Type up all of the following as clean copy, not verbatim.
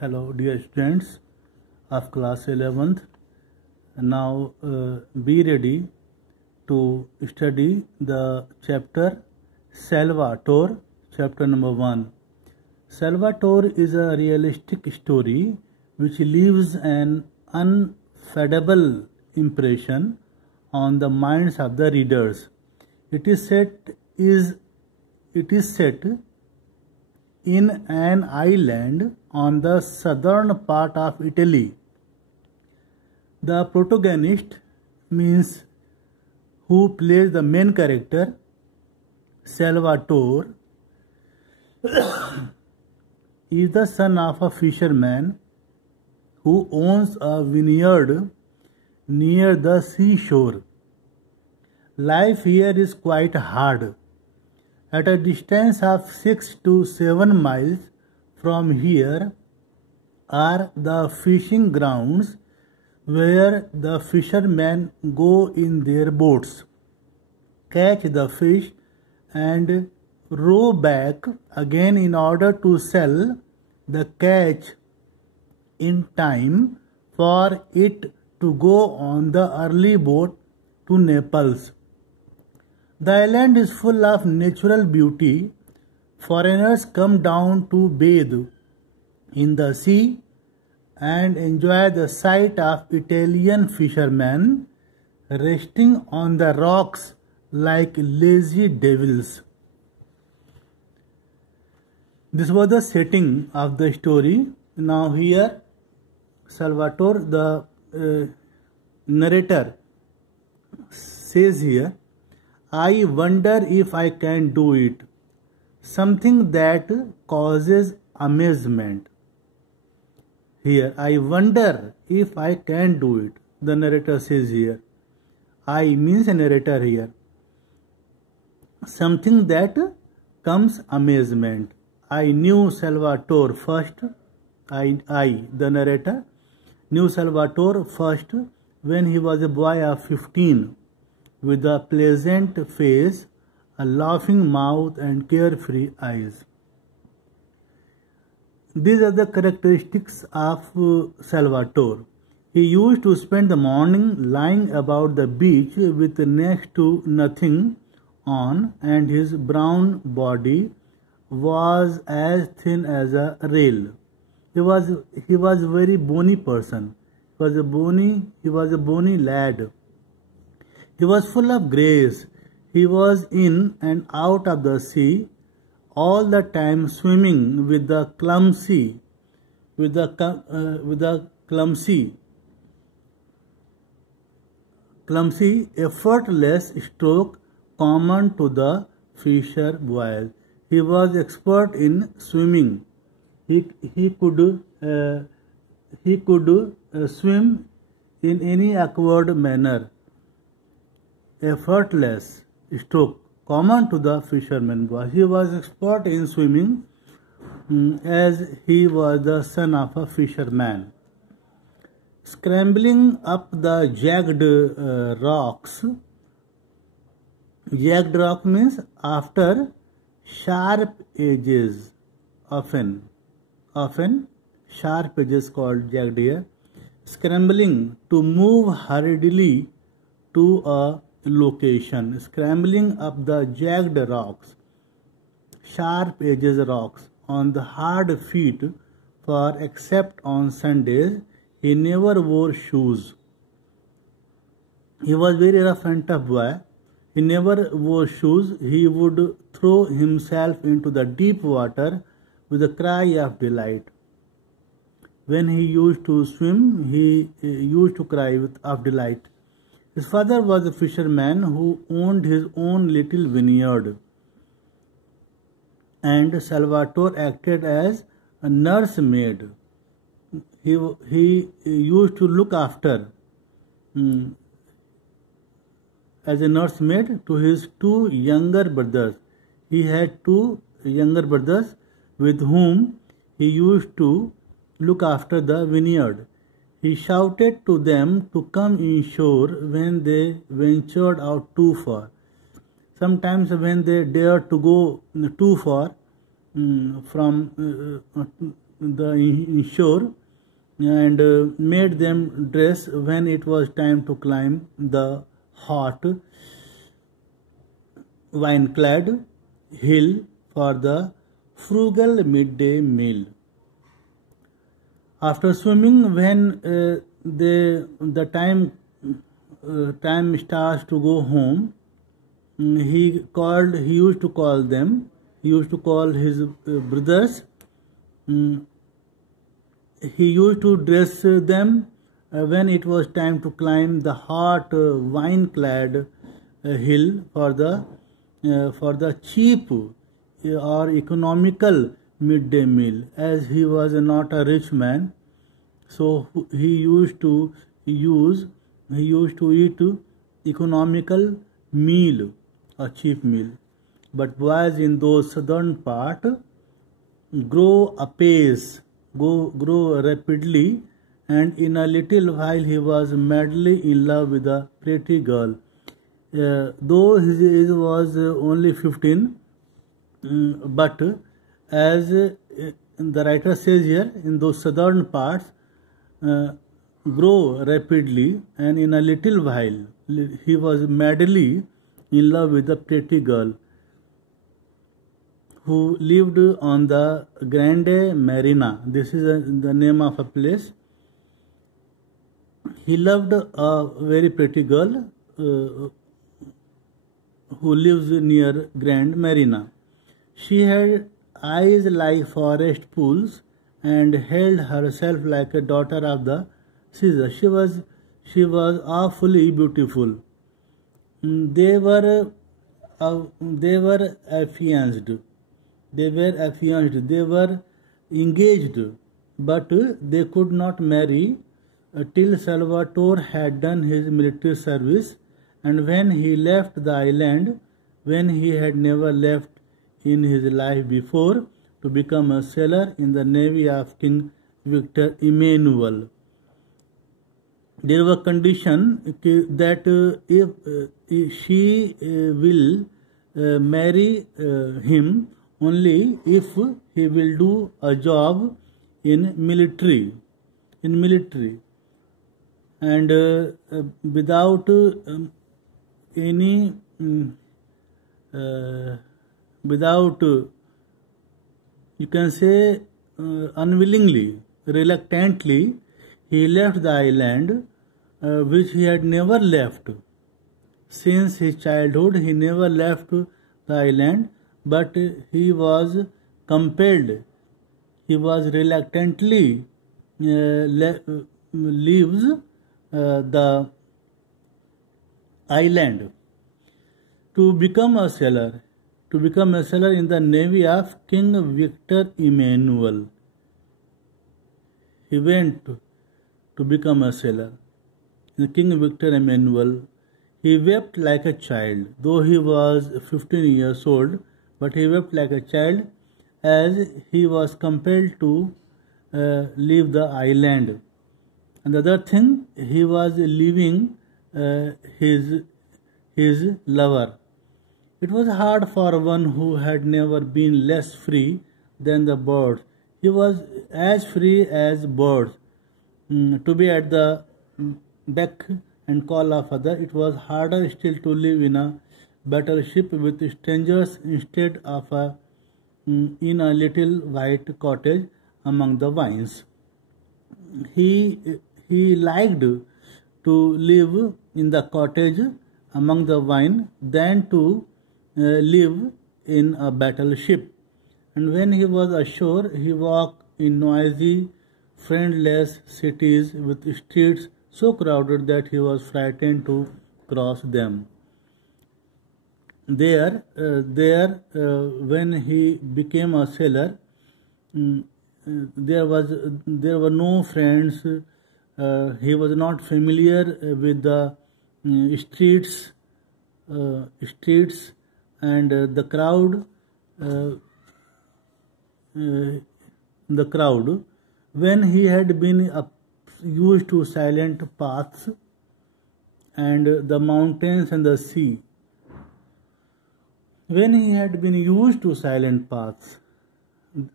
Hello dear students of class 11th. Now be ready to study the chapter Salvatore, chapter number 1. Salvatore is a realistic story which leaves an unfadable impression on the minds of the readers. It is set in an island on the southern part of Italy. The protagonist, means who plays the main character, Salvatore, is the son of a fisherman who owns a vineyard near the seashore. Life here is quite hard. At a distance of 6 to 7 miles from here are the fishing grounds where the fishermen go in their boats, catch the fish and row back again in order to sell the catch in time for it to go on the early boat to Naples. The island is full of natural beauty. Foreigners come down to bathe in the sea and enjoy the sight of Italian fishermen resting on the rocks like lazy devils. This was the setting of the story. Now here Salvatore, the narrator, says here, I wonder if I can do it. Something that causes amazement. Here, I wonder if I can do it. The narrator says here. I means a narrator here. Something that comes amazement. I knew Salvatore first. The narrator, knew Salvatore first when he was a boy of 15. With a pleasant face, a laughing mouth and carefree eyes. These are the characteristics of Salvatore. He used to spend the morning lying about the beach with next to nothing on, and his brown body was as thin as a rail. He was a very bony person. He was a bony lad. He was full of grace. He was in and out of the sea, all the time swimming with the clumsy, effortless stroke common to the fisher boys. He was expert in swimming. He could swim in any awkward manner. Effortless stroke common to the fisherman boy. He was expert in swimming as he was the son of a fisherman. Scrambling up the jagged rocks. Jagged rock means after sharp edges, often sharp edges called jagged here. Scrambling, to move hurriedly to a location. Scrambling up the jagged rocks, sharp edges rocks on the hard feet, for except on Sundays he never wore shoes. He was very rough and tough boy. He never wore shoes. He would throw himself into the deep water with a cry of delight. When he used to swim, he used to cry of delight. His father was a fisherman who owned his own little vineyard, and Salvatore acted as a nursemaid. He used to look after as a nursemaid to his two younger brothers. He had two younger brothers with whom he used to look after the vineyard. He shouted to them to come inshore when they ventured out too far. Sometimes when they dared to go too far the shore and made them dress when it was time to climb the hot vine-clad hill for the frugal midday meal. After swimming, when the time starts to go home, he used to call them. He used to call his brothers. He used to dress them when it was time to climb the hot vine-clad hill for the cheap or economical midday meal. As he was not a rich man, so he used to eat economical meal or cheap meal. But boys in those southern part grow apace, grow rapidly, and in a little while he was madly in love with a pretty girl. Though his age was only 15, but as the writer says here, in those southern parts grow rapidly, and in a little while he was madly in love with a pretty girl who lived on the Grande Marina. This is the name of a place. He loved a very pretty girl who lives near Grand Marina. She had eyes like forest pools and held herself like a daughter of the Caesar. She was awfully beautiful. They were affianced. They were engaged, but they could not marry till Salvatore had done his military service, and when he left the island, when he had never left in his life before, to become a sailor in the navy of King Victor Emmanuel. There was a condition that if she will marry him only if he will do a job in military, and without you can say unwillingly, reluctantly, he left the island which he had never left. Since his childhood, he never left the island, but he was compelled, he was reluctantly leaves the island to become a sailor in the navy of King Victor Emmanuel. He went to become a sailor in King Victor Emmanuel. He wept like a child, though he was 15 years old, but he wept like a child as he was compelled to leave the island. And the other thing, he was leaving his lover. It was hard for one who had never been less free than the birds. He was as free as birds. To be at the beck and call of others, it was harder still to live in a battleship with strangers instead of in a little white cottage among the vines. He liked to live in the cottage among the vine than to live in a battleship. And when he was ashore, he walked in noisy, friendless cities with streets so crowded that he was frightened to cross them. There, when he became a sailor, there were no friends. He was not familiar with the streets and the crowd. When he had been used to silent paths and the mountains and the sea. When he had been used to silent paths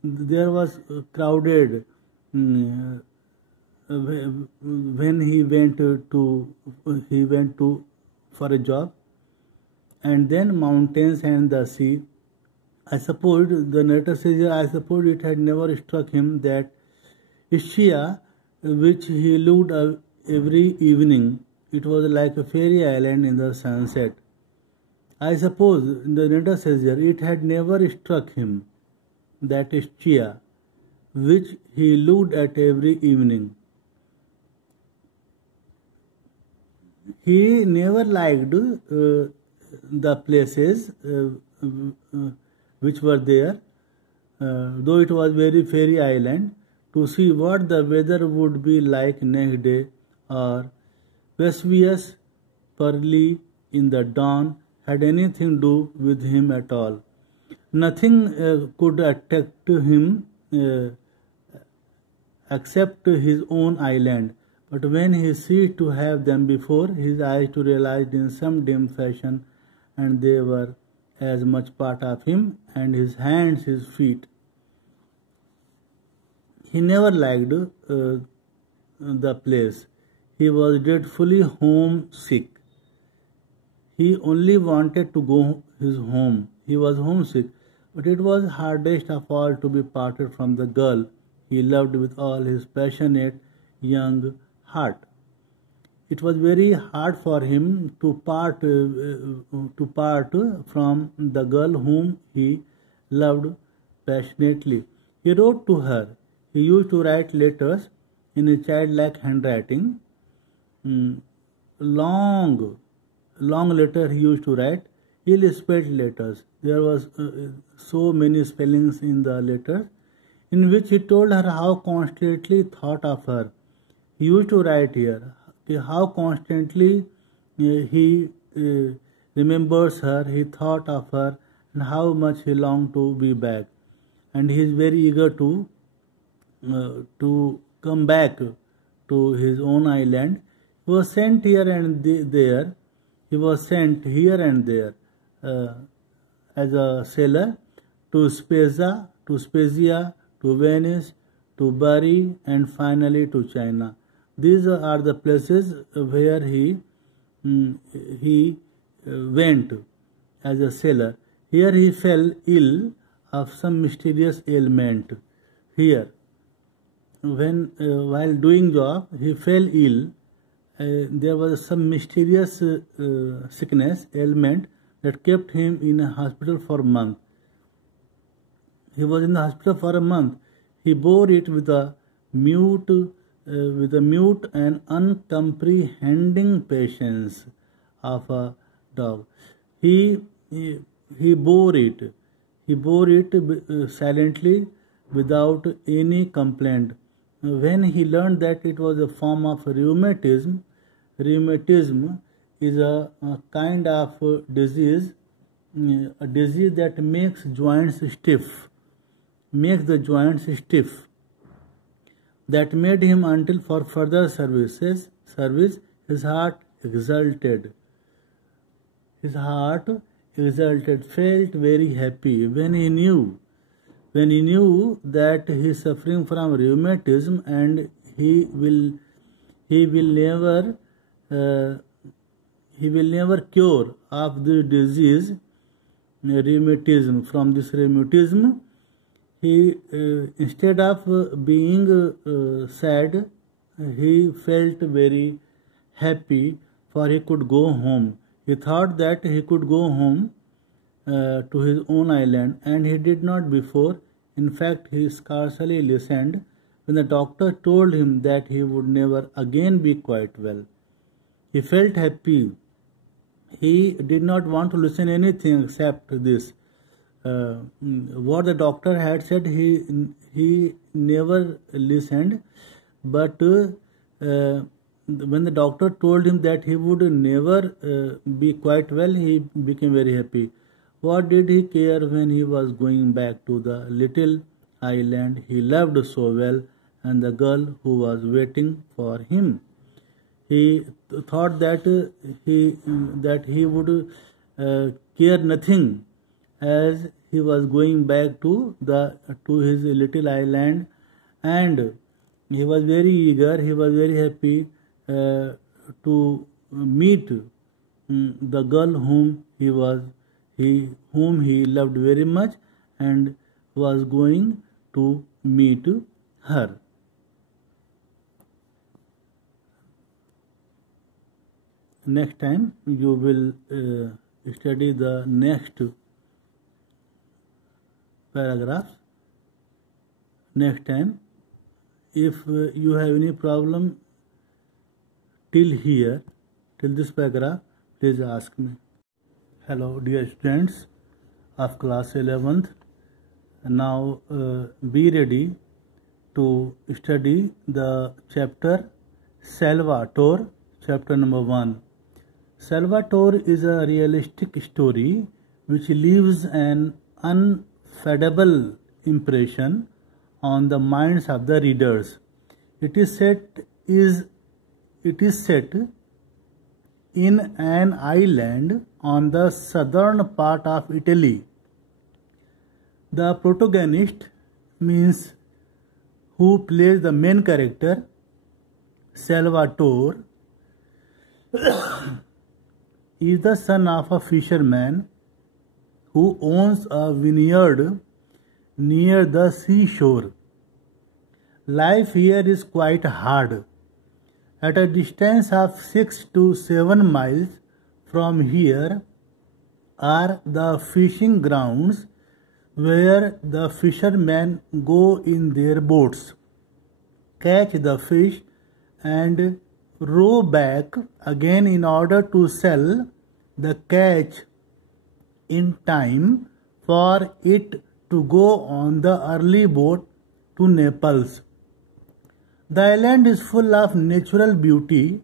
there was crowded when he went to for a job, and then mountains and the sea. I suppose the narrator says, I suppose it had never struck him that Ischia, which he looked every evening, it was like a fairy island in the sunset. I suppose the narrator says here, it had never struck him that Ischia, which he looked at every evening. He never liked the places which were there, though it was very fairy island, to see what the weather would be like next day, or Vesuvius pearly in the dawn had anything to do with him at all. Nothing could attract him except his own island. But when he ceased to have them before his eyes to realize in some dim fashion, and they were as much part of him, and his hands, his feet. He never liked the place. He was dreadfully homesick. He only wanted to go his home. He was homesick, but it was hardest of all to be parted from the girl he loved with all his passionate young heart. It was very hard for him to part from the girl whom he loved passionately. He wrote to her. He used to write letters in a childlike handwriting. Long letter he used to write, ill-spelled letters. There was so many spellings in the letter, in which he told her how constantly thought of her. He used to write here how constantly he remembers her, he thought of her, and how much he longed to be back. And he is very eager to come back to his own island. He was sent here and there. He was sent here and there as a sailor to Spezia, to Venice, to Bari, and finally to China. These are the places where he went as a sailor. Here he fell ill of some mysterious ailment. Here, while doing job, he fell ill. There was some mysterious sickness, ailment that kept him in a hospital for a month. He was in the hospital for a month. He bore it with a mute and uncomprehending patience of a dog. He bore it. He bore it silently, without any complaint. When he learned that it was a form of rheumatism is a kind of disease, a disease that makes the joints stiff, that made him until for further service his heart exulted, felt very happy when he knew that he is suffering from rheumatism, and he will never cure of the disease rheumatism. From this rheumatism, he instead of being sad, he felt very happy, for he could go home. He thought that he could go home to his own island, and he did not before. In fact, he scarcely listened when the doctor told him that he would never again be quite well. He felt happy. He did not want to listen anything except this. What the doctor had said, he never listened. But when the doctor told him that he would never be quite well, he became very happy. What did he care when he was going back to the little island he loved so well, and the girl who was waiting for him? He thought that he would care nothing, as he was going back to his little island, and he was very eager. He was very happy to meet the girl whom he loved very much, and was going to meet her. Next time you will study the next paragraphs. Next time, if you have any problem till this paragraph, please ask me. Hello dear students of class 11th. Now be ready to study the chapter Salvatore, chapter number 1. Salvatore is a realistic story which leaves an unfadable impression on the minds of the readers. It is set in an island on the southern part of Italy. The protagonist, means who plays the main character, Salvatore, is the son of a fisherman who owns a vineyard near the seashore. Life here is quite hard. At a distance of 6 to 7 miles from here are the fishing grounds where the fishermen go in their boats, catch the fish, and row back again in order to sell the catch in time for it to go on the early boat to Naples. The island is full of natural beauty.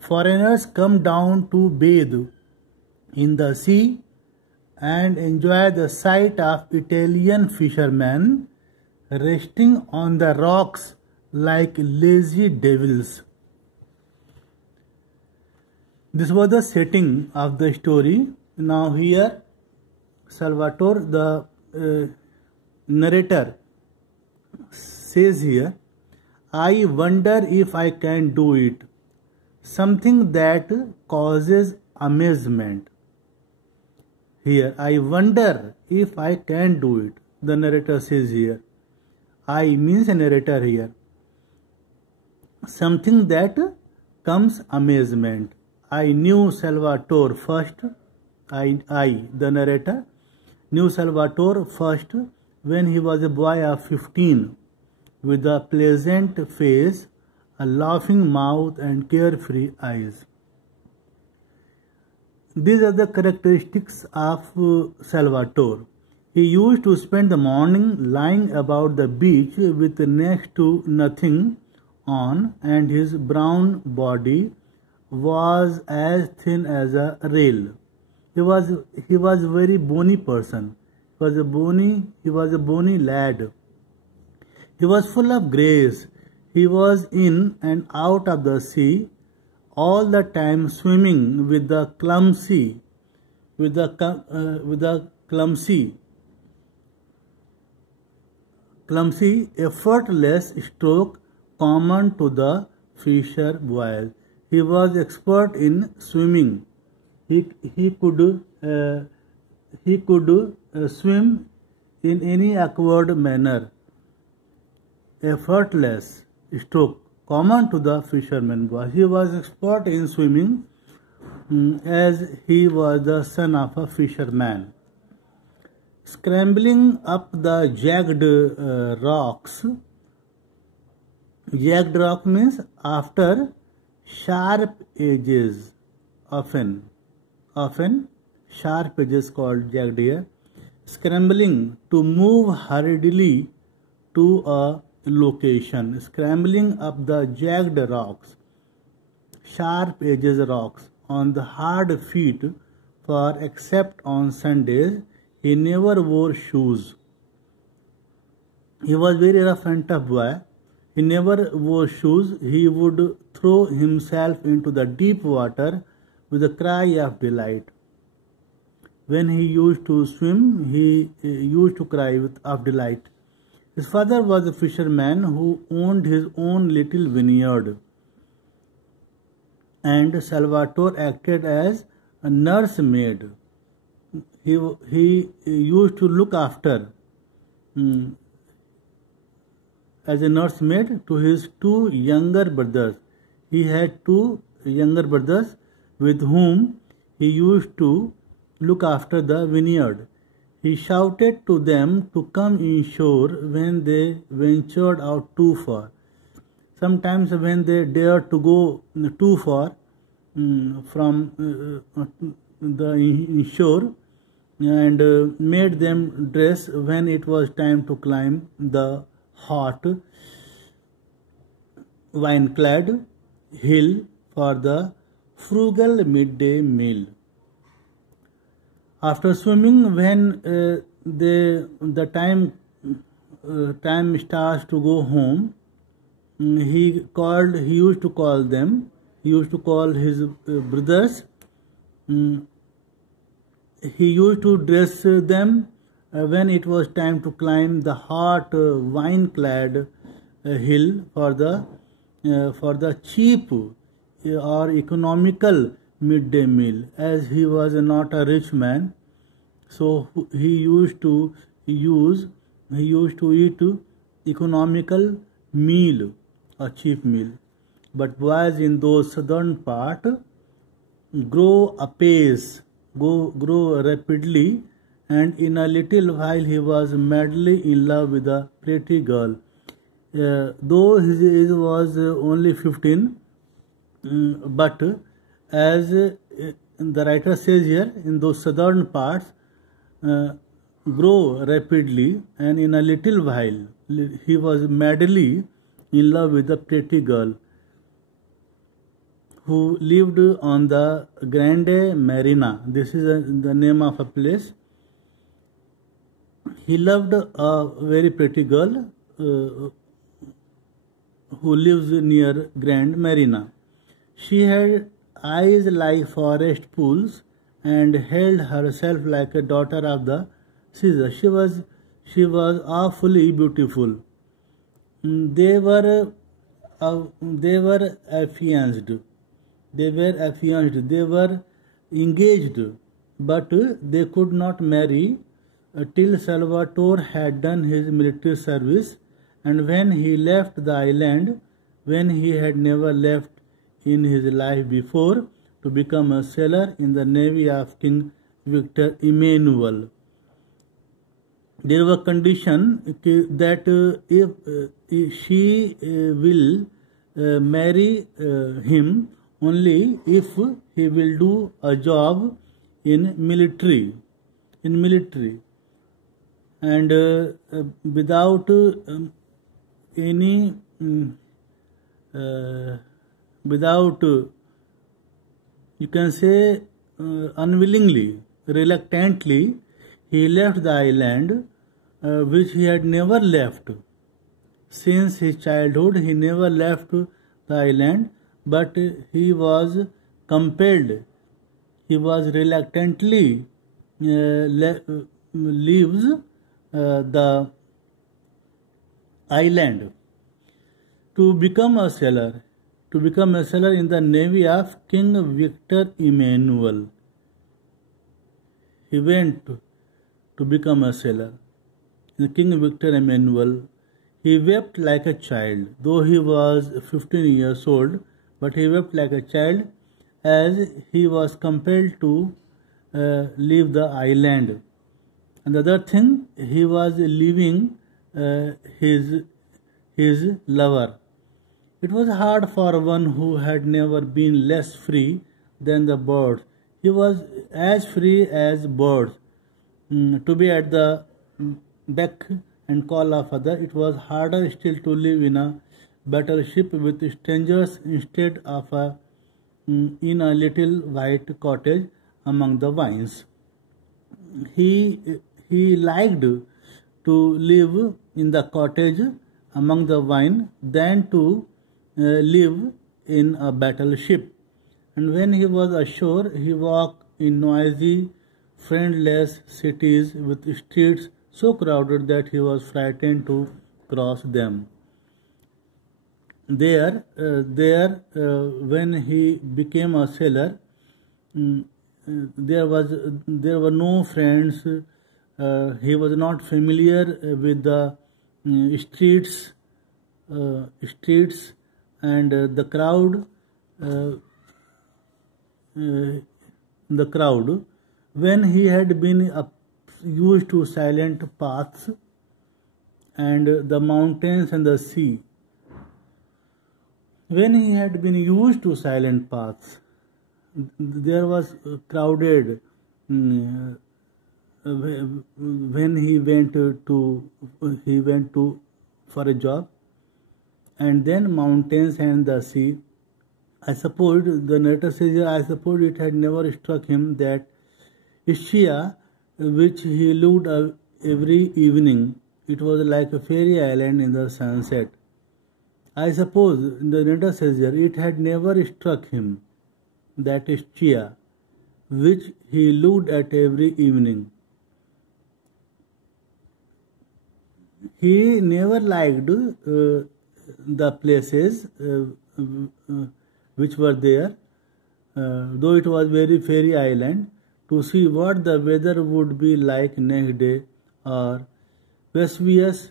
Foreigners come down to bathe in the sea and enjoy the sight of Italian fishermen resting on the rocks like lazy devils. This was the setting of the story. Now here Salvatore, the narrator, says here, I wonder if I can do it. Something that causes amazement. Here, I wonder if I can do it. The narrator says here. I means a narrator here. Something that comes amazement. I knew Salvatore first. The narrator, knew Salvatore first when he was a boy of 15, with a pleasant face, a laughing mouth, and carefree eyes. These are the characteristics of Salvatore. He used to spend the morning lying about the beach with next to nothing on, and his brown body was as thin as a rail. He was a very bony person. He was a bony lad. He was full of grace. He was in and out of the sea all the time, swimming with the clumsy, effortless stroke common to the fisher boys. He was expert in swimming. He could swim in any awkward manner. Effortless stroke common to the fisherman boy. He was expert in swimming, as he was the son of a fisherman. Scrambling up the jagged rocks. Jagged rock means after sharp edges, often sharp edges called jagged here. Scrambling, to move hurriedly to a location. Scrambling up the jagged rocks, sharp edges rocks, on the hard feet, for except on Sundays he never wore shoes. He was very rough and tough boy. He never wore shoes. He would throw himself into the deep water with a cry of delight. When he used to swim, he used to cry of delight. His father was a fisherman who owned his own little vineyard, and Salvatore acted as a nursemaid. He used to look after as a nursemaid to his two younger brothers. He had two younger brothers with whom he used to look after the vineyard. He shouted to them to come inshore when they ventured out too far. Sometimes, when they dared to go too far from the inshore, and made them dress when it was time to climb the hot vine-clad hill for the frugal midday meal. After swimming, when the time starts to go home, he used to call them. He used to call his brothers. He used to dress them when it was time to climb the hot vine-clad hill for the cheap or economical midday meal. As he was not a rich man, so he used to eat economical meal, a cheap meal. But boys in those southern part grow rapidly, and in a little while he was madly in love with a pretty girl. Though his age was only 15, but as the writer says here, in those southern parts grow rapidly, and in a little while he was madly in love with a pretty girl who lived on the Grande Marina. This is the name of a place. He loved a very pretty girl who lives near Grand Marina. She had eyes like forest pools and held herself like a daughter of the Caesar. She was awfully beautiful. They were affianced. They were engaged, but they could not marry till Salvatore had done his military service, and when he left the island, when he had never left in his life before, to become a sailor in the navy of King Victor Emmanuel. There was a condition that if she will marry him only if he will do a job in military, and without you can say unwillingly, reluctantly, he left the island which he had never left. Since his childhood, he never left the island, but he was compelled. He was reluctantly leaves the island to become a sailor. In the navy of King Victor Emmanuel. He went to become a sailor. King Victor Emmanuel. He wept like a child, though he was 15 years old, but he wept like a child as he was compelled to leave the island. And the other thing, he was leaving his lover. It was hard for one who had never been less free than the birds. He was as free as birds. To be at the beck and call of others, it was harder still to live in a battleship with strangers instead of in a little white cottage among the vines. He liked to live in the cottage among the vine than to live in a battleship. And when he was ashore, he walked in noisy friendless cities with streets so crowded that he was frightened to cross them. When he became a sailor, mm, there were no friends. He was not familiar with the streets, and the crowd. Uh, uh, the crowd. When he had been used to silent paths and the mountains and the sea. When he had been used to silent paths, there was crowded. When he went to for a job, and then mountains and the sea. I suppose the narrator says here, I suppose it had never struck him that Ischia, which he looked every evening, it was like a fairy island in the sunset. I suppose the narrator says here, it had never struck him that Ischia, which he looked at every evening. He never liked the places which were there, though it was very fairy island, to see what the weather would be like next day, or Vesuvius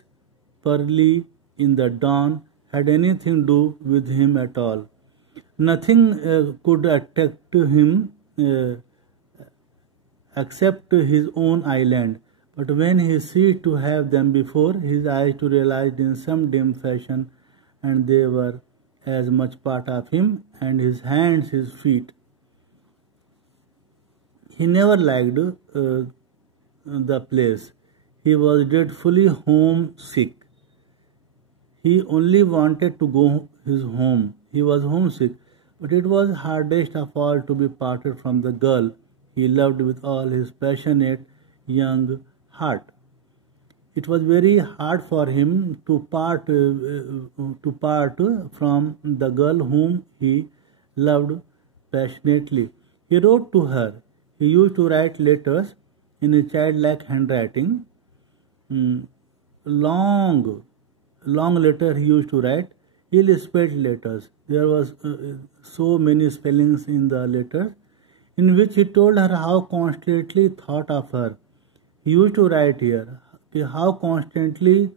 pearly in the dawn had anything to do with him at all. Nothing could attract him except his own island. But when he ceased to have them before his eyes to realize in some dim fashion, and they were as much part of him, and his hands, his feet. He never liked the place. He was dreadfully homesick. He only wanted to go his home. He was homesick, but it was hardest of all to be parted from the girl he loved with all his passionate young heart. It was very hard for him to part from the girl whom he loved passionately. He wrote to her. He used to write letters in a childlike handwriting. Long letter he used to write, ill-spelled letters. There was so many spellings in the letter, in which he told her how constantly thought of her. He used to write here how constantly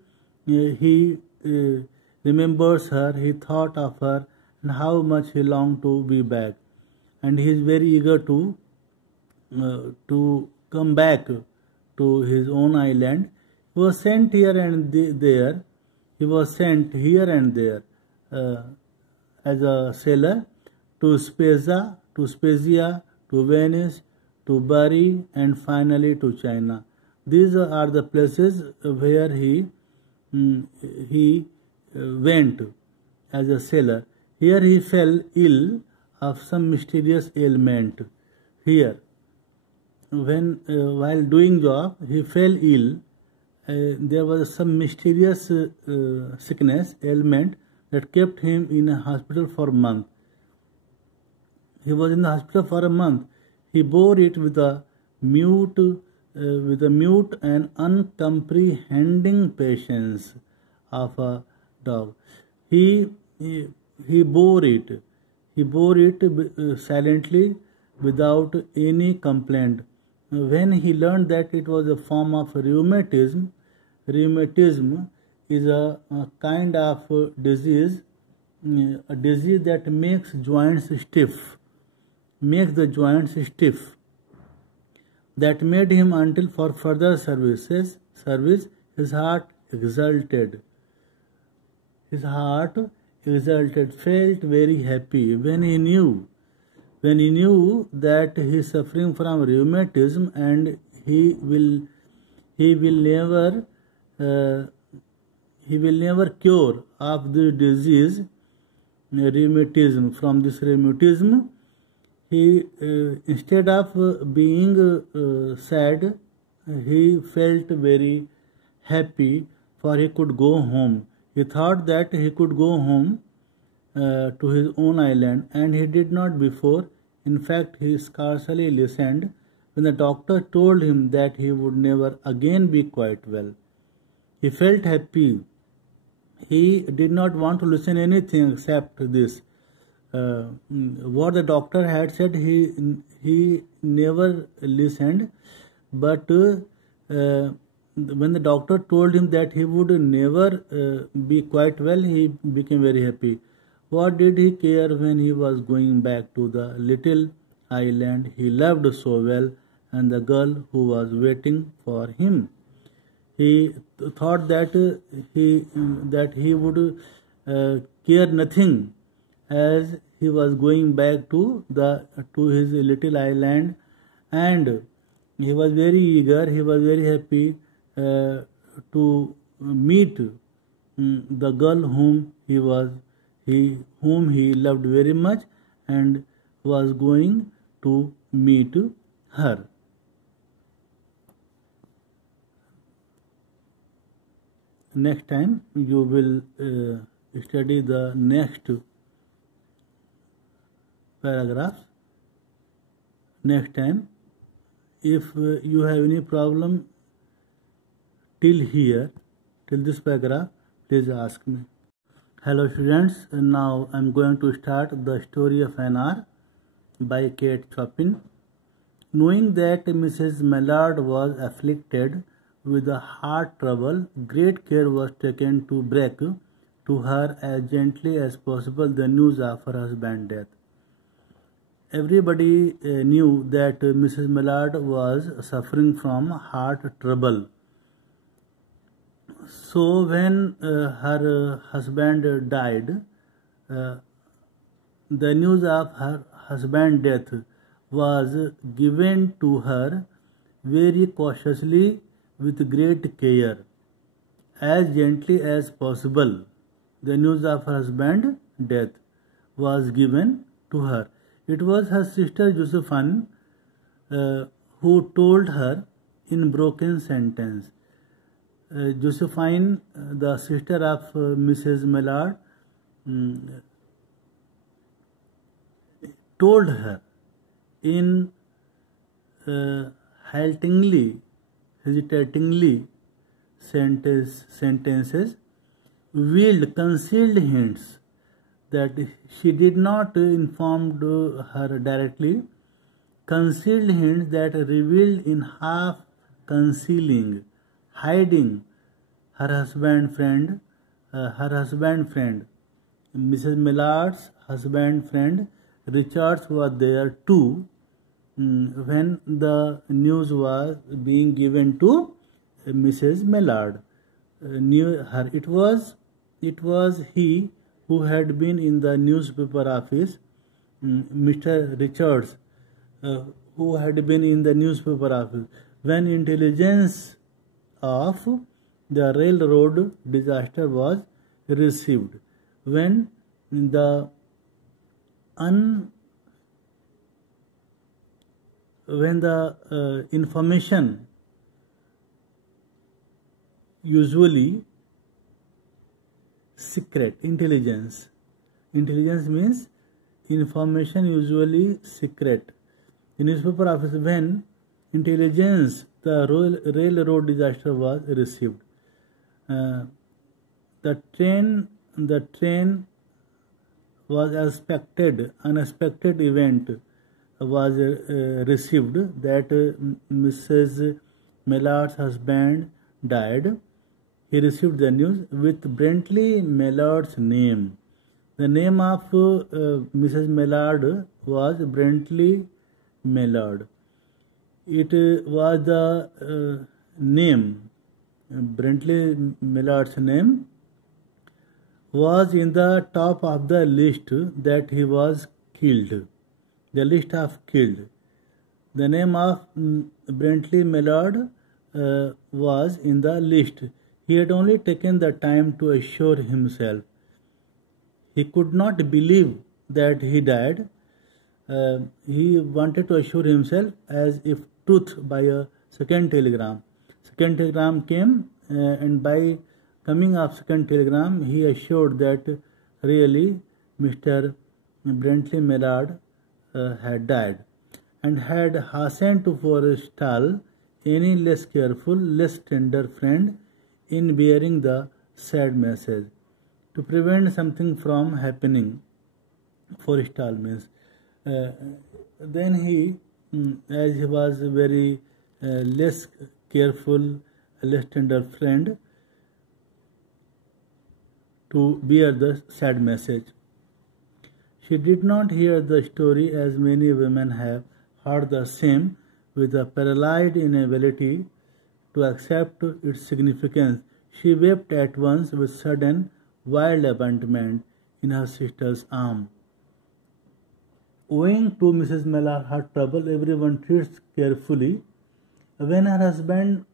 he remembers her, he thought of her, and how much he longed to be back. And he is very eager to come back to his own island. He was sent here and there. He was sent here and there as a sailor to Spezia, to Venice, to Bari, and finally to China. These are the places where he went as a sailor. Here he fell ill of some mysterious ailment. Here, when while doing job, he fell ill. There was some mysterious sickness, ailment that kept him in a hospital for a month. He was in the hospital for a month. He bore it with a mute and uncomprehending patience of a dog. He bore it. He bore it silently, without any complaint. When he learned that it was a form of rheumatism is a kind of disease, a disease that makes the joints stiff. That made him, until for further service, his heart exulted. Felt very happy when he knew that he is suffering from rheumatism, and he will never cure of the disease, rheumatism. From this rheumatism, he instead of being sad, he felt very happy, for he could go home. He thought that he could go home to his own island, and he did not before. In fact, he scarcely listened when the doctor told him that he would never again be quite well. He felt happy. He did not want to listen anything except this. What the doctor had said, he never listened. But when the doctor told him that he would never be quite well, he became very happy. What did he care when he was going back to the little island he loved so well and the girl who was waiting for him? He thought that he would care nothing as he was going back to his little island, and he was very eager. He was very happy to meet the girl whom he loved very much, and was going to meet her. Next time you will study the next paragraph. Next time, if you have any problem till this paragraph, please ask me. Hello students, now I am going to start The Story of Anne R by Kate Chopin. Knowing that Mrs. Mallard was afflicted with a heart trouble, great care was taken to break to her as gently as possible the news of her husband's death. Everybody knew that Mrs. Mallard was suffering from heart trouble. So when her husband died, the news of her husband's death was given to her very cautiously with great care, as gently as possible. The news of her husband's death was given to her. It was her sister Josephine who told her in broken sentence. Josephine, the sister of Mrs. Mallard, told her in hesitatingly sentences, veiled, concealed hints that she did not inform her directly, concealed hints that revealed in half concealing, hiding her husband friend, Mrs. Mallard's husband friend Richards was there too when the news was being given to Mrs. Mallard. It was he who had been in the newspaper office, Mr. Richards, who had been in the newspaper office when intelligence of the railroad disaster was received. When the information usually secret, intelligence means information usually secret. In newspaper office, when intelligence the railroad disaster was received, the train was unexpected event was received that Mrs. Mallard's husband died. He received the news with Bentley Mallard's name. The name of Mrs. Mallard was Bentley Mallard. It was the name, Bentley Mallard's name was in the top of the list that he was killed. The list of killed. The name of Bentley Mallard was in the list. He had only taken the time to assure himself. He could not believe that he died. He wanted to assure himself as if truth by a second telegram. Second telegram came, and by coming of second telegram, he assured that really Mr. Bentley Mallard had died. and had hastened to forestall any less careful, less tender friend in bearing the sad message. To prevent something from happening, forestall means. Uh, then he, as he was very less careful, less tender friend, to bear the sad message. She did not hear the story as many women have heard the same, with a paralyzed inability to accept its significance. She wept at once with sudden, wild abandonment in her sister's arms. Owing to Mrs. Mellor her trouble, everyone treats carefully. When her husband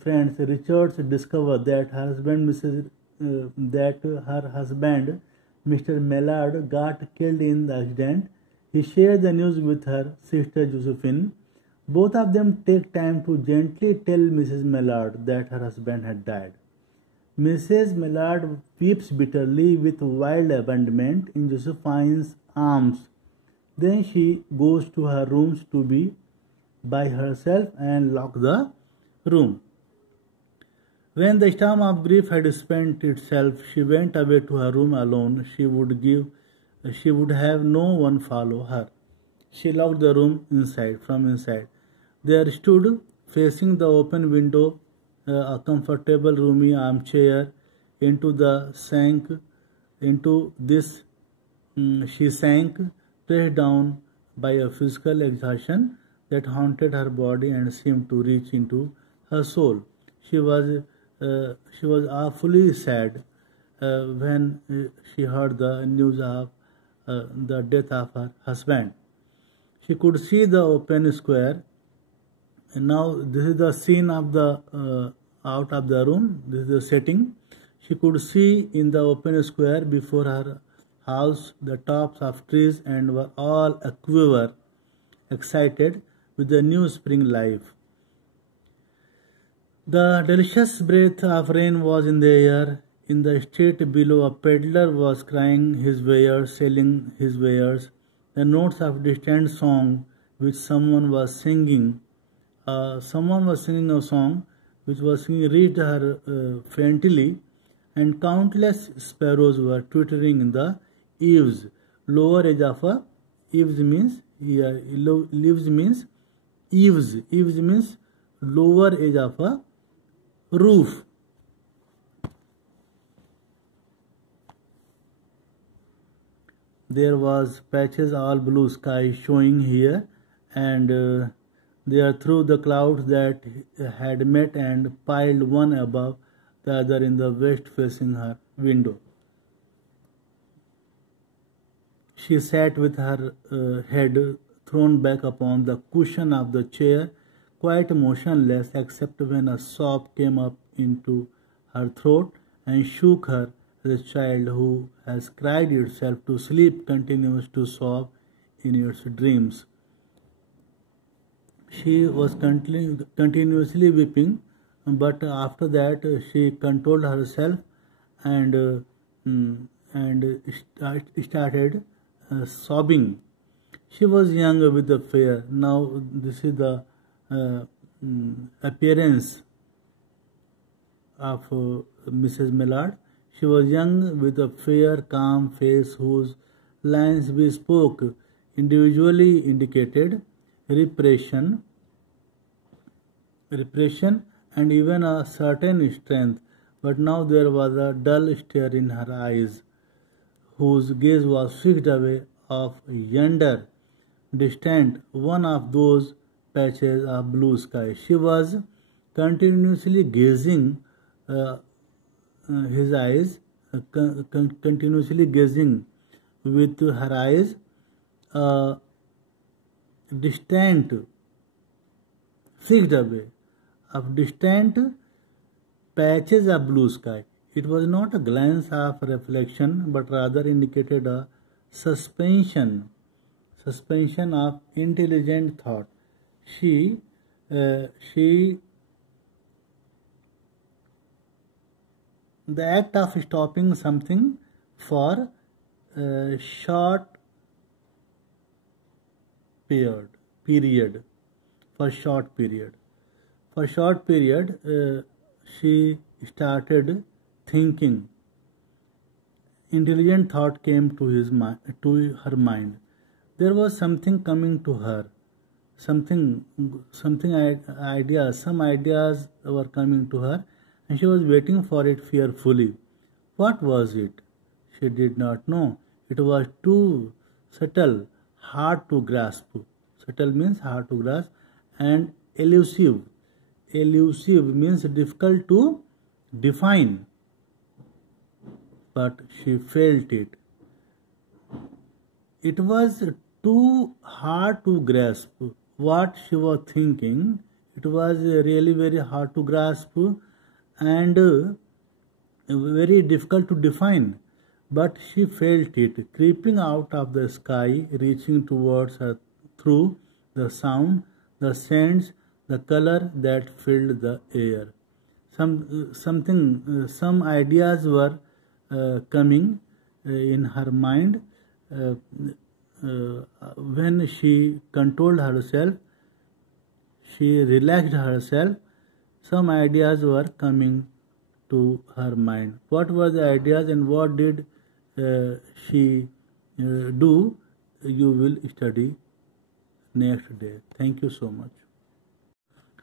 friends Richards discovered that her husband Mr. Mellard got killed in the accident, he shared the news with her sister Josephine. Both of them take time to gently tell Mrs. Mellard that her husband had died. Mrs. Mellard weeps bitterly with wild abandonment in Josephine's arms. Then she goes to her rooms to be by herself and lock the room. When the storm of grief had spent itself, she went away to her room alone. She would have no one follow her. She locked the room from inside. There stood, facing the open window, a comfortable roomy armchair. Into this she sank, pressed down by a physical exhaustion that haunted her body and seemed to reach into her soul. She was awfully sad when she heard the news of the death of her husband. She could see the open square. And now this is the scene of the out of the room. This is the setting. She could see in the open square before her house the tops of trees, and were all aquiver, excited with the new spring life. The delicious breath of rain was in the air. In the street below, a peddler was crying his wares, selling his wares. The notes of distant song which someone was singing a song which was singing reached her faintly, and countless sparrows were twittering in the eaves. Lower edge of a eaves means leaves means eaves. Eaves means lower edge of a roof. There was patches all blue sky showing here and there through the clouds that had met and piled one above the other in the west facing her window. She sat with her head thrown back upon the cushion of the chair, quite motionless except when a sob came up into her throat and shook her, as a child who has cried itself to sleep continues to sob in its dreams. She was continuously weeping, but after that she controlled herself and started sobbing. She was young with the fair. Now this is the appearance of Mrs. Mellard. She was young with a fair, calm face whose lines bespoke individually indicated repression and even a certain strength, but now there was a dull stare in her eyes, whose gaze was fixed away off yonder, distant, one of those patches of blue sky. She was continuously gazing continuously gazing with her eyes distant, fixed away of distant patches of blue sky. It was not a glance of reflection, but rather indicated a suspension of intelligent thought. The act of stopping something for short period. For short period. For short period, she started thinking. Intelligent thought came to her mind. There was something coming to her. Some ideas were coming to her, and she was waiting for it fearfully. What was it? She did not know. It was too subtle, hard to grasp. Subtle means hard to grasp, and elusive. Elusive means difficult to define. But she felt it. It was too hard to grasp what she was thinking. It was really very hard to grasp and very difficult to define. But she felt it creeping out of the sky, reaching towards her through the sound, the scents, the color that filled the air. Some ideas were coming in her mind. When she controlled herself, she relaxed herself, some ideas were coming to her mind. What were the ideas and what did she do? You will study next day. Thank you so much.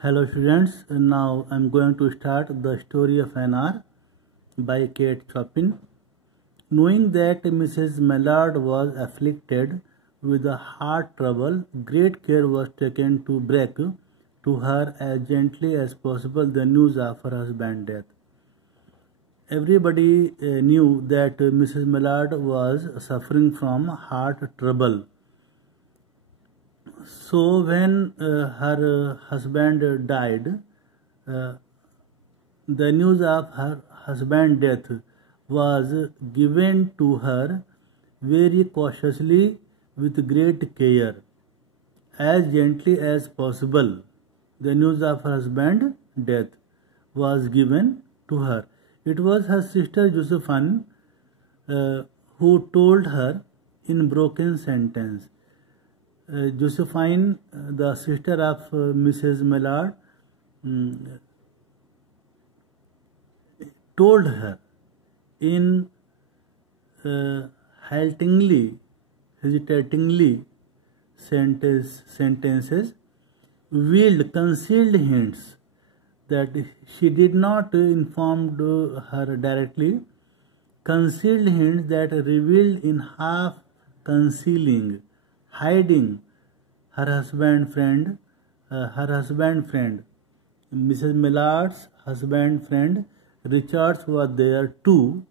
Hello students, now I am going to start The Story of Anne R by Kate Chopin. Knowing that Mrs. Mallard was afflicted with a heart trouble, great care was taken to break to her as gently as possible the news of her husband's death. Everybody knew that Mrs. Mallard was suffering from heart trouble. So when her husband died, the news of her husband's death was given to her very cautiously with great care, as gently as possible. The news of her husband's death was given to her. It was her sister Josephine who told her in broken sentence. Josephine, the sister of Mrs. Mallard, told her in haltingly, hesitatingly sentences, veiled, concealed hints that she did not inform her directly, concealed hints that revealed in half concealing, hiding her husband friend, Mrs. Mallard's husband friend Richards was there too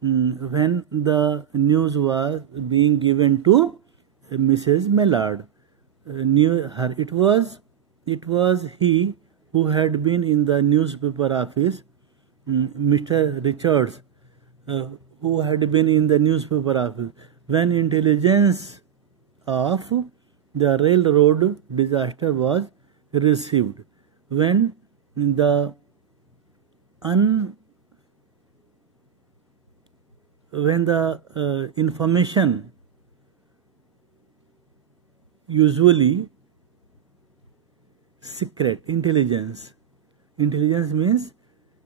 when the news was being given to Mrs. Mallard. Knew her. It was he who had been in the newspaper office, Mr. Richards, who had been in the newspaper office when intelligence of the railroad disaster was received. When the information usually secret, intelligence means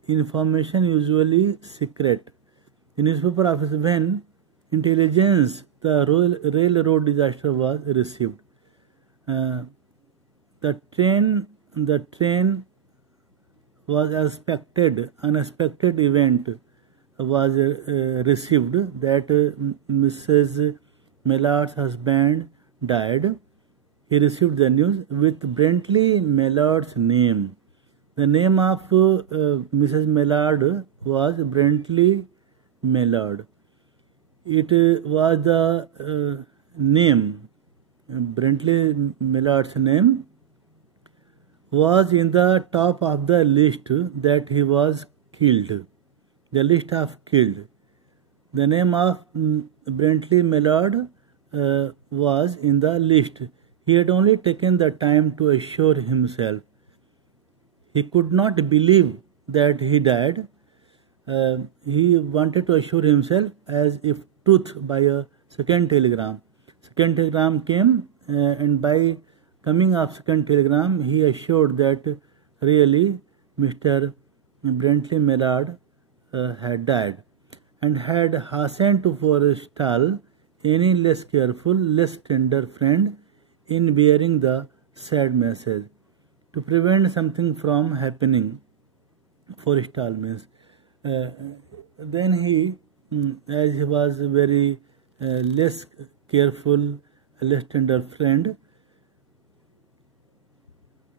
information usually secret. In newspaper office, when intelligence the railroad disaster was received, the train was unexpected event was received that Mrs. Mallard's husband died. He received the news with Bentley Mallard's name. The name of Mrs. Mallard was Bentley Mallard. It was the name, Bentley Mallard's name was in the top of the list that he was killed. The list of killed. The name of Bentley Mallard was in the list. He had only taken the time to assure himself. He could not believe that he died. He wanted to assure himself as if truth by a second telegram. Second telegram came and by coming of second telegram, he assured that really Mr. Bentley Mellard had died, and had hastened to forestall any less careful, less tender friend in bearing the sad message. To prevent something from happening, forestall means. Uh, then he, as he was very less careful, less tender friend,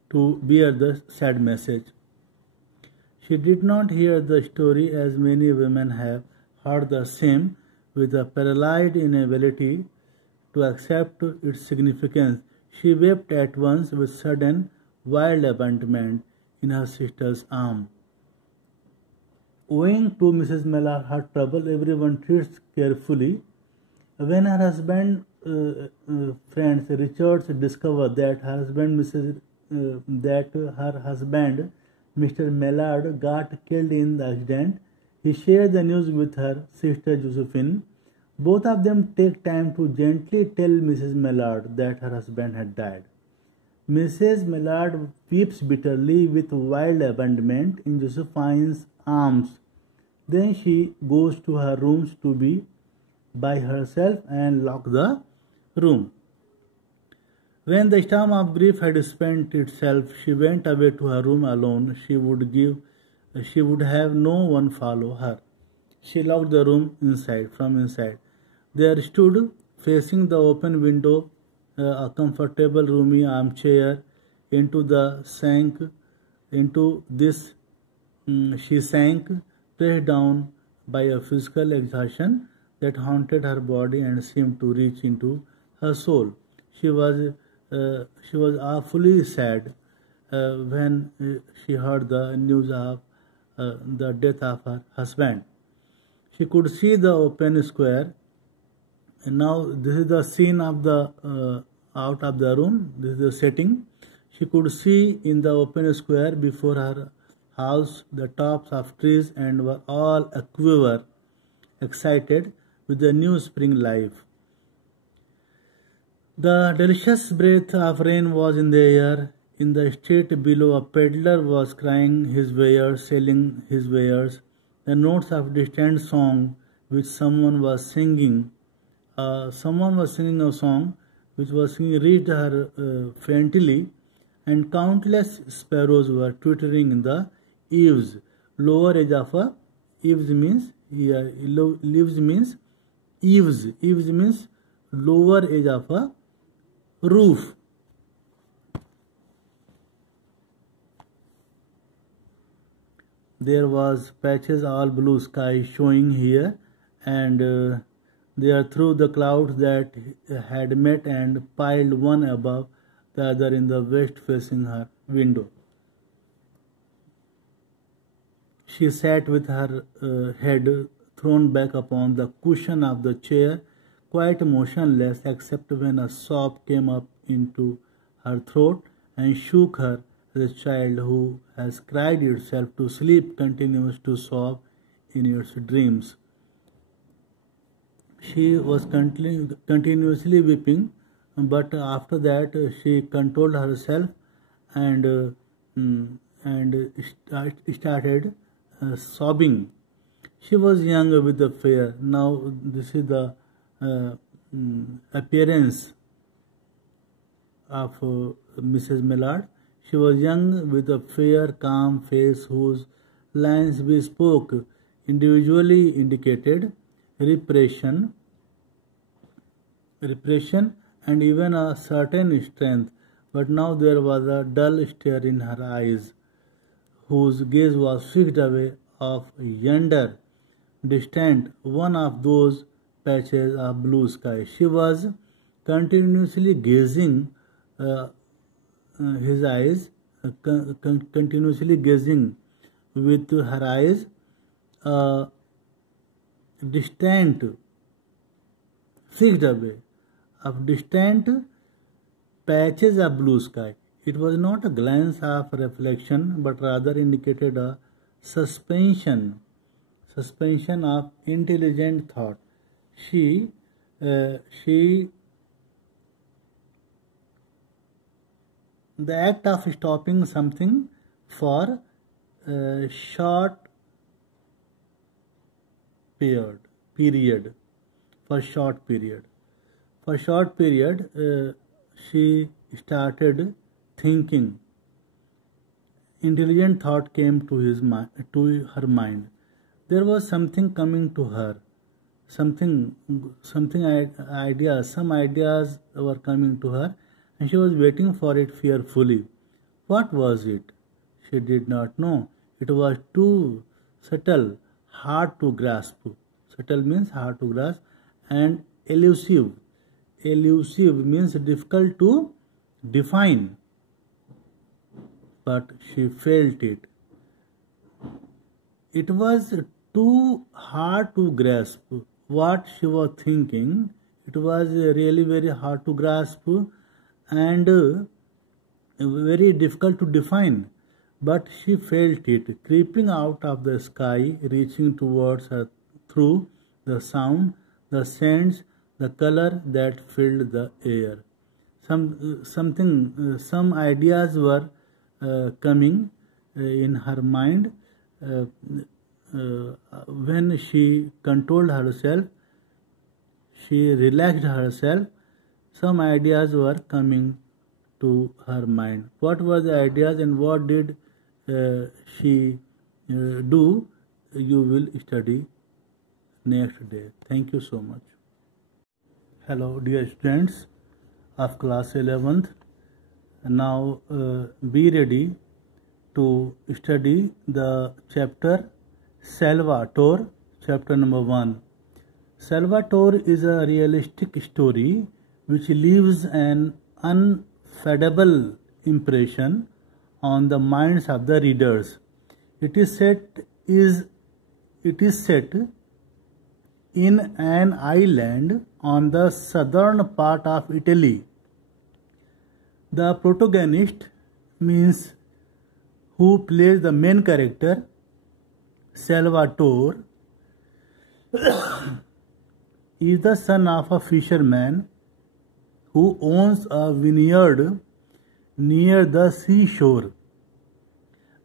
to bear the sad message. She did not hear the story as many women have heard the same, with a paralyzed inability to accept its significance. She wept at once with sudden, wild abandonment in her sister's arms. Owing to Mrs. Mellor her trouble, everyone treats carefully. When her husband friends Richards discovered that her husband Mr. Mellard got killed in the accident, he shared the news with her sister Josephine. Both of them take time to gently tell Mrs. Mellard that her husband had died. Mrs. Mellard weeps bitterly with wild abandonment in Josephine's arms. Then she goes to her rooms to be by herself and lock the room. When the storm of grief had spent itself, she went away to her room alone. She would have no one follow her. She locked the room from inside. There stood, facing the open window, a comfortable roomy armchair. Into this she sank, pressed down by a physical exhaustion that haunted her body and seemed to reach into her soul. She was awfully sad when she heard the news of the death of her husband. She could see the open square. And now this is the scene of the out of the room. This is the setting. She could see in the open square before her house the tops of trees, and were all aquiver, excited with the new spring life. The delicious breath of rain was in the air. In the street below, a peddler was crying his wares, selling his wares. The notes of distant song which someone was singing a song which was singing reached her faintly, and countless sparrows were twittering in the eaves. Lower edge of a eaves means leaves means eaves. Eaves means lower edge of a roof. There was patches all blue sky showing here and there through the clouds that had met and piled one above the other in the west facing her window. She sat with her head thrown back upon the cushion of the chair, quite motionless except when a sob came up into her throat and shook her, as a child who has cried itself to sleep continues to sob in its dreams. She was continuously weeping, but after that she controlled herself and started sobbing. She was young with the fair. Now this is the appearance of Mrs. Mellard. She was young with a fair, calm face whose lines bespoke individually indicated repression and even a certain strength, but now there was a dull stare in her eyes, whose gaze was fixed away off yonder, distant, one of those patches of blue sky. She was continuously gazing his eyes, continuously gazing with her eyes, distant, fixed away, of distant patches of blue sky. It was not a glance of reflection, but rather indicated a suspension of intelligent thought. She the act of stopping something for a short period. For short period, she started thinking. Intelligent thought came to her mind. There was something coming to her. Some ideas were coming to her, and she was waiting for it fearfully. What was it? She did not know. It was too subtle, hard to grasp. Subtle means hard to grasp, and elusive. Elusive means difficult to define. But she felt it. It was too hard to grasp what she was thinking. It was really very hard to grasp and very difficult to define. But she felt it creeping out of the sky, reaching towards her through the sound, the scents, the color that filled the air. Some ideas were coming in her mind. When she controlled herself, she relaxed herself, some ideas were coming to her mind. What were the ideas and what did she do? You will study next day. Thank you so much. Hello dear students of class 11th. Now be ready to study the chapter Salvatore, chapter number 1. Salvatore is a realistic story which leaves an unfadable impression on the minds of the readers. It is set in an island on the southern part of Italy. The protagonist means who plays the main character, Salvatore, is the son of a fisherman who owns a vineyard near the seashore.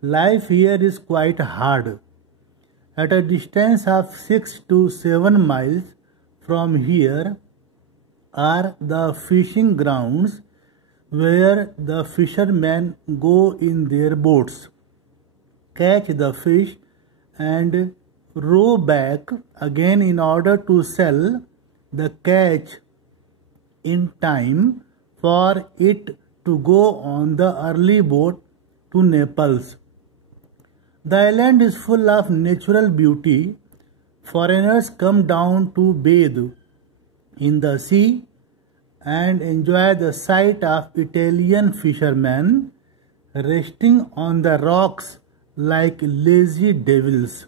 Life here is quite hard. At a distance of 6 to 7 miles from here are the fishing grounds where the fishermen go in their boats, catch the fish and row back again in order to sell the catch in time for it to go on the early boat to Naples. The island is full of natural beauty. Foreigners come down to bathe in the sea and enjoy the sight of Italian fishermen resting on the rocks like lazy devils.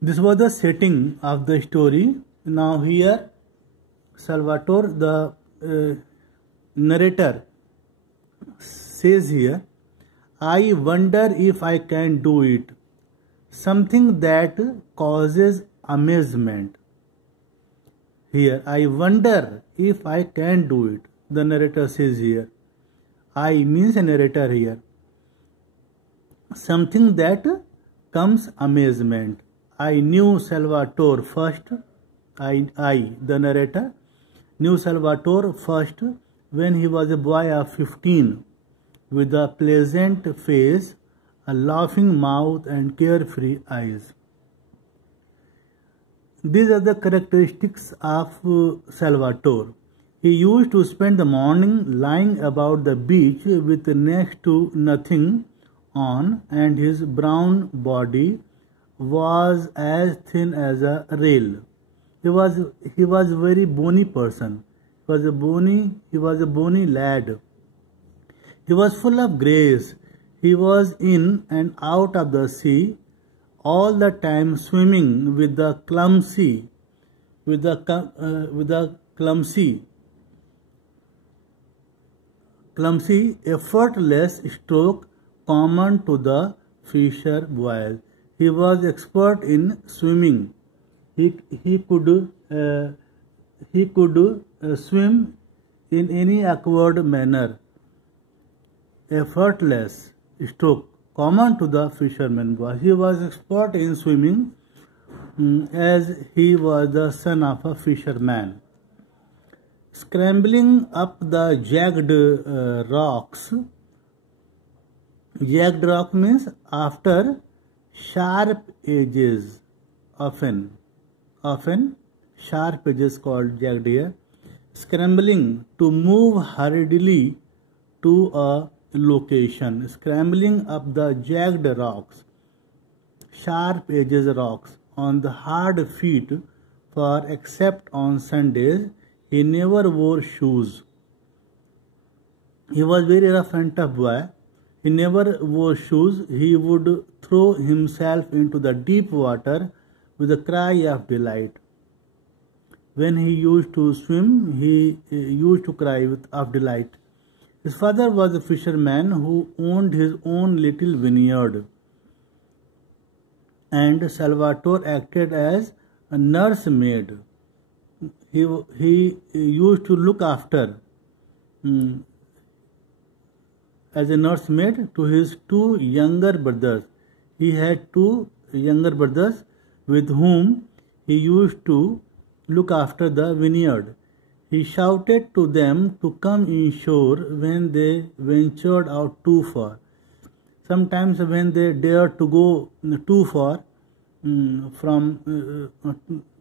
This was the setting of the story. Now here Salvatore, the narrator, says here, I wonder if I can do it. Something that causes amazement. Here, I wonder if I can do it. The narrator says here. I means a narrator here. Something that comes amazement. I knew Salvatore first. The narrator, knew Salvatore first when he was a boy of 15 with a pleasant face, a laughing mouth and carefree eyes. These are the characteristics of Salvatore. He used to spend the morning lying about the beach with next to nothing on, and his brown body was as thin as a rail. He was a very bony person. He was a bony lad. He was full of grace. He was in and out of the sea all the time, swimming with the clumsy, effortless stroke common to the fisher boys. He was expert in swimming. He could swim in any awkward manner, effortless stroke common to the fisherman boy. He was expert in swimming, as he was the son of a fisherman. Scrambling up the jagged rocks. Jagged rock means after sharp edges, often sharp edges called jagged here. Scrambling, to move hurriedly to a location. Scrambling up the jagged rocks, sharp edges rocks on the hard feet, for except on Sundays he never wore shoes. He was very rough and tough boy. He never wore shoes. He would throw himself into the deep water with a cry of delight. When he used to swim, he used to cry of delight. His father was a fisherman who owned his own little vineyard, and Salvatore acted as a nursemaid. He used to look after as a nursemaid to his two younger brothers. He had two younger brothers with whom he used to look after the vineyard. He shouted to them to come inshore when they ventured out too far. Sometimes when they dared to go too far from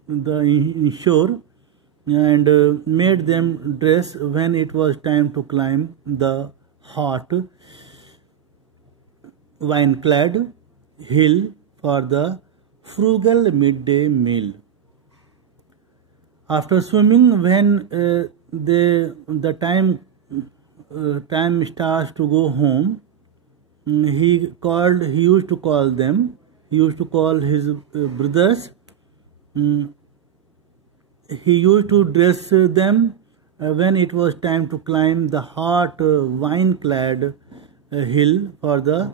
the inshore, and made them dress when it was time to climb the hot vine-clad hill for the frugal midday meal. After swimming, when the time starts to go home, he used to call them. He used to call his brothers. He used to dress them when it was time to climb the hot vine-clad hill for the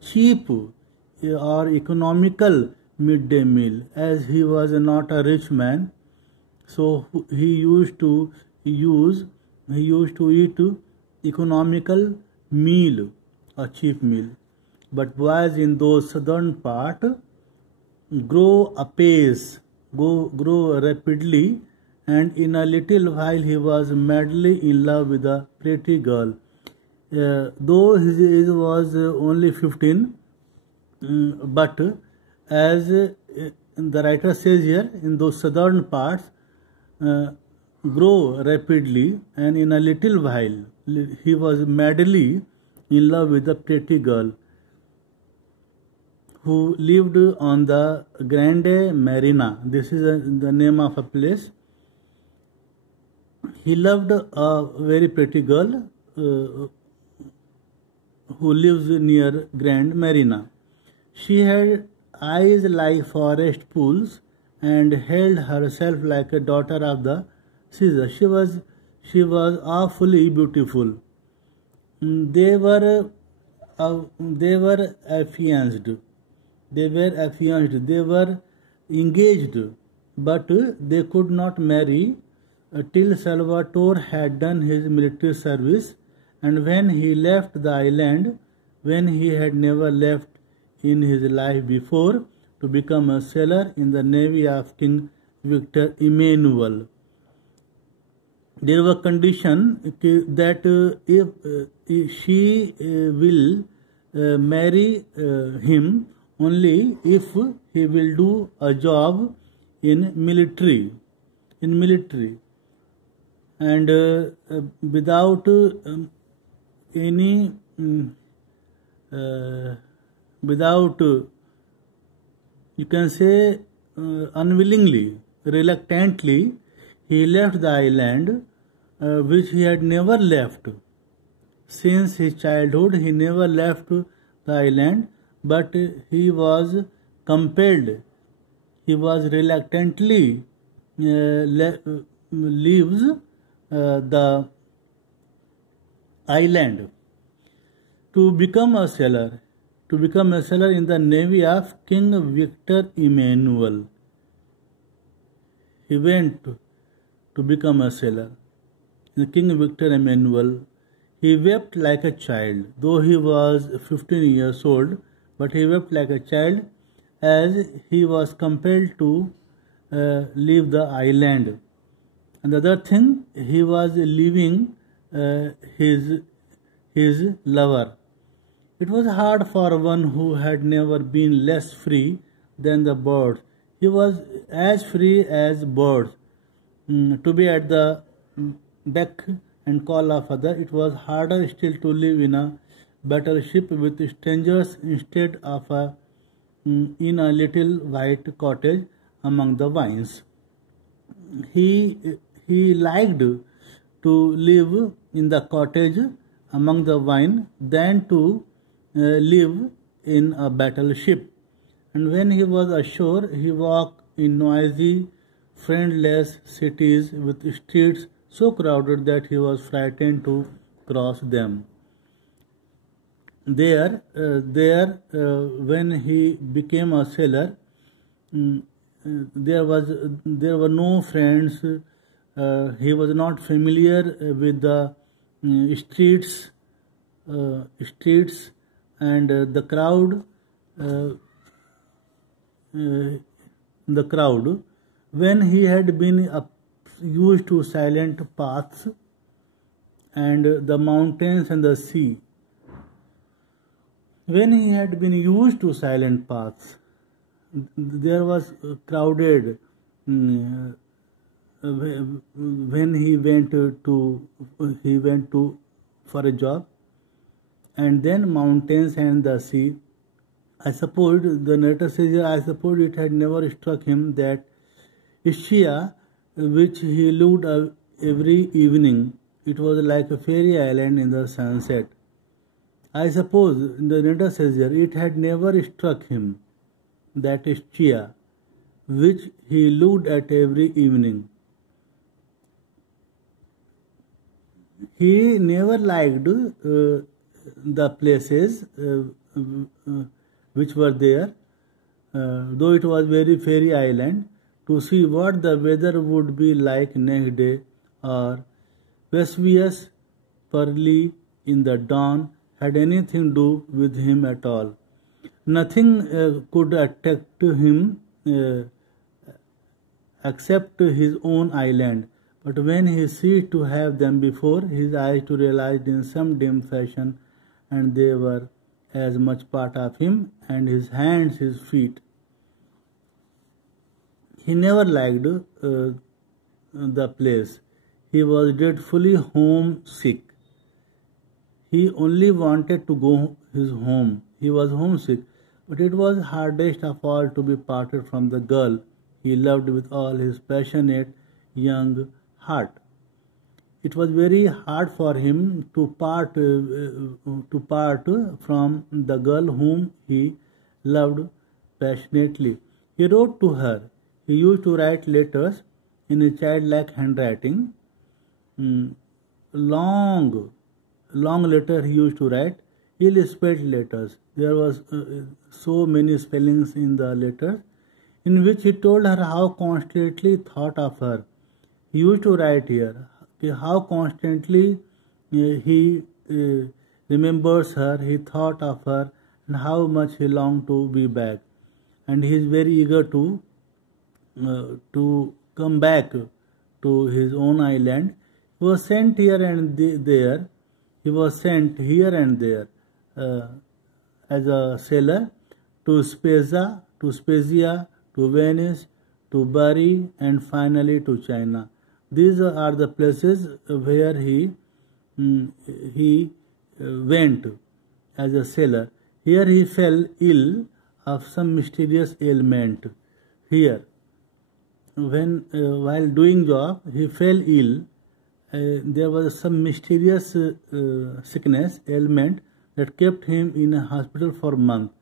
cheap or economical midday meal. As he was not a rich man, so he used to eat economical meal, a cheap meal. But boys in those southern part grow rapidly, and in a little while he was madly in love with a pretty girl. Though his age was only 15, but as the writer says here, in those southern parts grow rapidly, and in a little while he was madly in love with a pretty girl who lived on the Grande Marina. This is the name of a place. He loved a very pretty girl who lives near Grand Marina. She had eyes like forest pools and held herself like a daughter of the Caesar. She was awfully beautiful. They were affianced. They were engaged, but they could not marry till Salvatore had done his military service, and when he left the island, when he had never left in his life before, to become a sailor in the navy of King Victor Emmanuel. There was a condition that if she will marry him only if he will do a job in military, and without you can say unwillingly, reluctantly, he left the island which he had never left. Since his childhood he never left the island, but he was compelled, he was reluctantly leaves the island to become a sailor in the navy of King Victor Emmanuel. He went to become a sailor. King Victor Emmanuel. He wept like a child, though he was 15 years old, but he wept like a child as he was compelled to leave the island. And the other thing, he was leaving his lover. It was hard for one who had never been less free than the birds. He was as free as birds. To be at the beck and call of others, it was harder still to live in a battleship with strangers instead of in a little white cottage among the vines. He liked to live in the cottage among the vine than to live in a battleship. And when he was ashore, he walked in noisy, friendless cities with streets so crowded that he was frightened to cross them. When he became a sailor, there were no friends. He was not familiar with the streets, and the crowd. The crowd. When he had been used to silent paths and the mountains and the sea. When he had been used to silent paths, there was crowded. When he went to for a job, and then mountains and the sea. I suppose the narrator says here, I suppose it had never struck him that Ischia, which he looked every evening, it was like a fairy island in the sunset. I suppose the narrator says here, it had never struck him that Ischia, which he looked at every evening. He never liked the places which were there, though it was very fairy island, to see what the weather would be like next day, or Vesuvius pearly in the dawn had anything to do with him at all. Nothing could attract him except his own island. But when he ceased to have them before his eyes to realize in some dim fashion, and they were as much part of him, and his hands, his feet. He never liked the place. He was dreadfully homesick. He only wanted to go his home. He was homesick, but it was hardest of all to be parted from the girl he loved with all his passionate young heart. It was very hard for him to part from the girl whom he loved passionately. He wrote to her. He used to write letters in a childlike handwriting. Long letter he used to write, ill-spelled letters. There was so many spellings in the letter, in which he told her how constantly thought of her. He used to write here how constantly he remembers her, he thought of her, and how much he longed to be back. And he is very eager to come back to his own island. He was sent here and there. He was sent here and there as a sailor to Spezia, to Venice, to Bari, and finally to China. These are the places where he went as a sailor. Here he fell ill of some mysterious ailment. Here, while doing job, he fell ill. There was some mysterious sickness, ailment that kept him in a hospital for a month.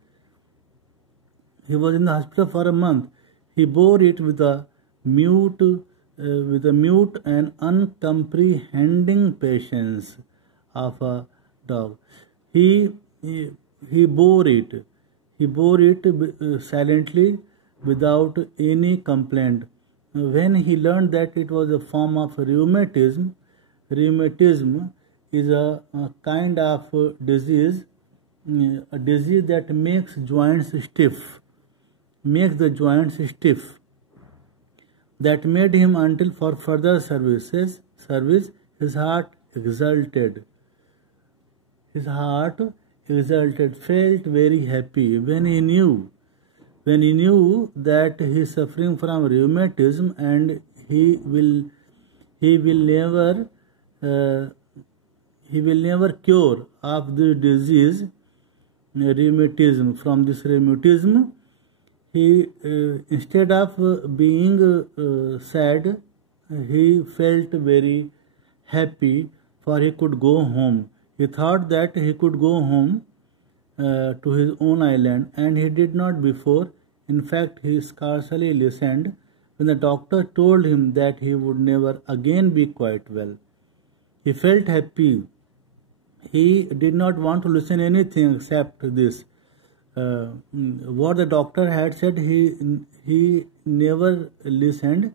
He was in the hospital for a month. He bore it with a mute and uncomprehending patience of a dog. He bore it. He bore it silently without any complaint. When he learned that it was a form of rheumatism, rheumatism is a kind of disease, a disease that makes the joints stiff. That made him until for further service his heart exulted, felt very happy when he knew that he is suffering from rheumatism, and he will never cure of the disease rheumatism. From this rheumatism, he instead of being sad, he felt very happy, for he could go home. He thought that he could go home to his own island, and he did not before. In fact, he scarcely listened when the doctor told him that he would never again be quite well. He felt happy. He did not want to listen anything except this. What the doctor had said, he never listened.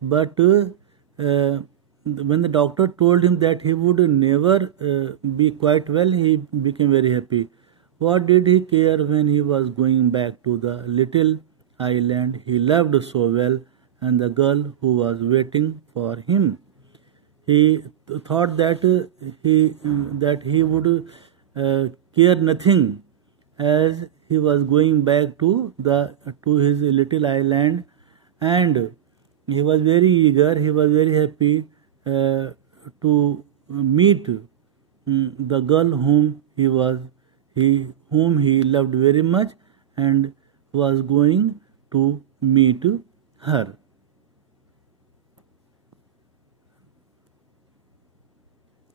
But when the doctor told him that he would never be quite well, he became very happy. What did he care when he was going back to the little island he loved so well, and the girl who was waiting for him? He thought that he would care nothing, as he was going back to his little island, and he was very eager. He was very happy to meet the girl whom he loved very much, and was going to meet her.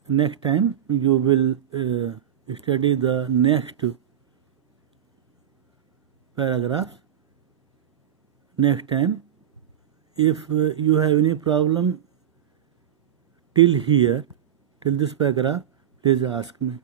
Next time you will study the next paragraphs. Next time, if you have any problem till this paragraph, please ask me.